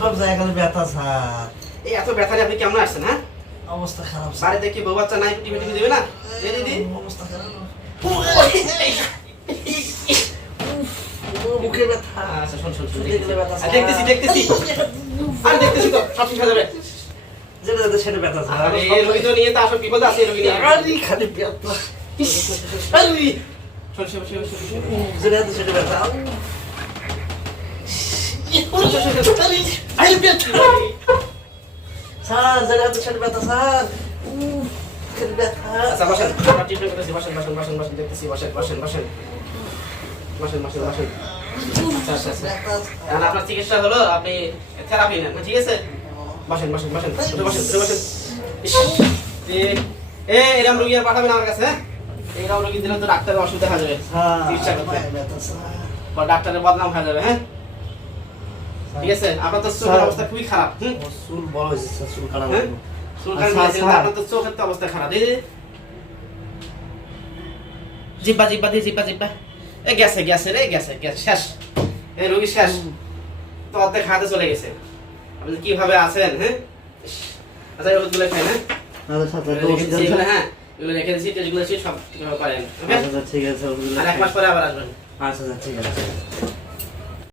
সব জায়গায় ব্যথা স্যার। এই এত ব্যথা নিয়ে আপনি কেমন আসছেন হ্যাঁ? অবস্থা খারাপ বাড়িতে কি বউ বাচ্চা নাই টিভি টিভি দেবে না? এই দিদি। অবস্থা খারাপ। মুখে ব্যথা। আচ্ছা শোন শোন দেখতেছি। দেখতেছি আর দেখতেছি তো সব ঠিক হয়ে যাবে। যেটা যেটা সেটা ব্যথা স্যার। আরে এই রোগী তো নিয়ে তো আসল বিপদ আছে রোগী নিয়ে। আরে খালি ব্যথা। আরে। শোন শোন শোন। যেটা যেটা সেটা ব্যথা। আরে ব্যথা স্যার ব্যথা আপনার চিকিৎসা হলো আপনি থেরাপি নেন ঠিক আছে বসেন বসেন বসেন বসেন বসেন এরকম রোগী আর পাঠাবেন আমার কাছে হ্যাঁ? এইরকম রোগী দিলে তো ডাক্তারের অসুবিধা হয়ে যাবে। চিকিৎসা করতে। স্যার বা ডাক্তারের বদনাম হয়ে যাবে হ্যাঁ? ঠিক আছে? আপনার তো চোখের অবস্থা খুবই খারাপ। হুম? চুল বড় হয়েছে চুল আচ্ছা, হয়েছে, স্যার। আপনার তো চোখের তো অবস্থা খারাপ। এই জিব্বা জিব্বা দিয়ে জিব্বা জিব্বা। এ গেছে গেছে রে গেছে গেছে শেষ। এই রোগী শেষ। তো অর্ধেক হাতে চলে গেছে। আপনি কীভাবে আছেন হ্যাঁ আচ্ছা খাই হ্যাঁ আচ্ছা? এগুলো হ্যাঁ? এগুলো রেখে দিচ্ছি টেস্টগুলো সব আচ্ছা, ঠিক আছে আর এক মাস পরে আবার আসবেন। আচ্ছা ঠিক আছে।